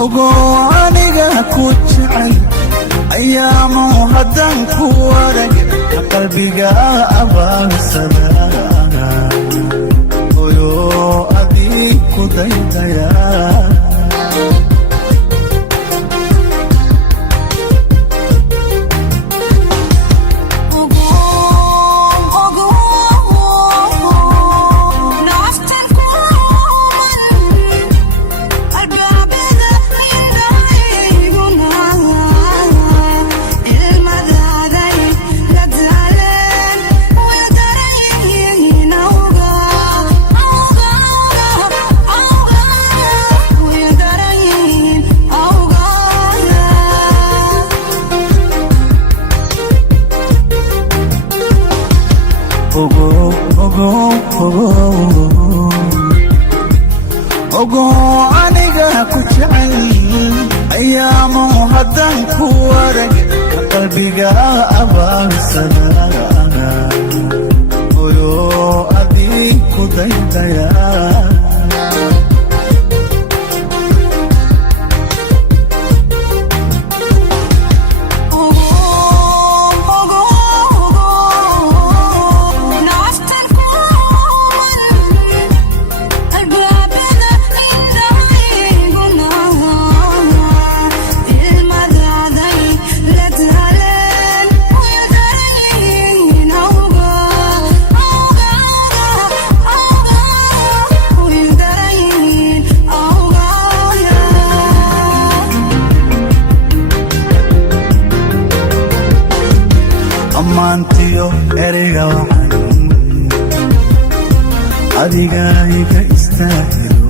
Ogoow anigaa ku jecel ayaamu haddaan ku warag qalbiga abaarsada oyo adii ku daydaya Ogoow anigaa ku jecel ayaamu haddaan ku warag qalbiga abaarsada oyo adii ku daydaya ammaantiyo ereyga waxaan adigaa iga istaahilo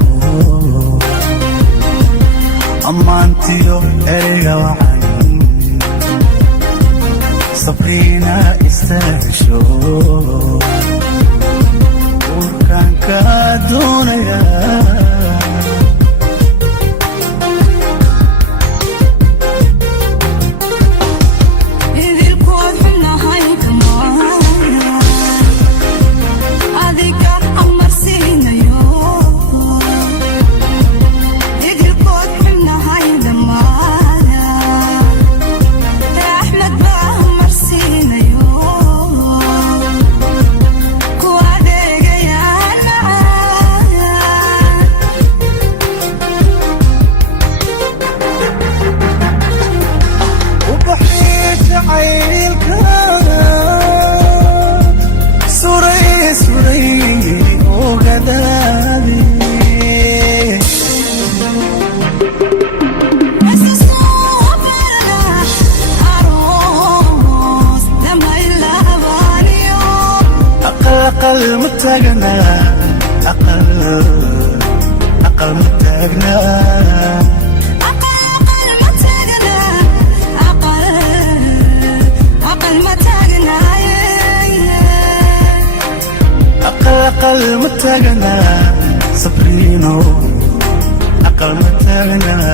ammaantiyo ereyga waxaan Sabrina istaahisho urkaan ka doonaya أقل متاجنا أقل متاجنا أقل متاجنا سبرينو أقل متاجنا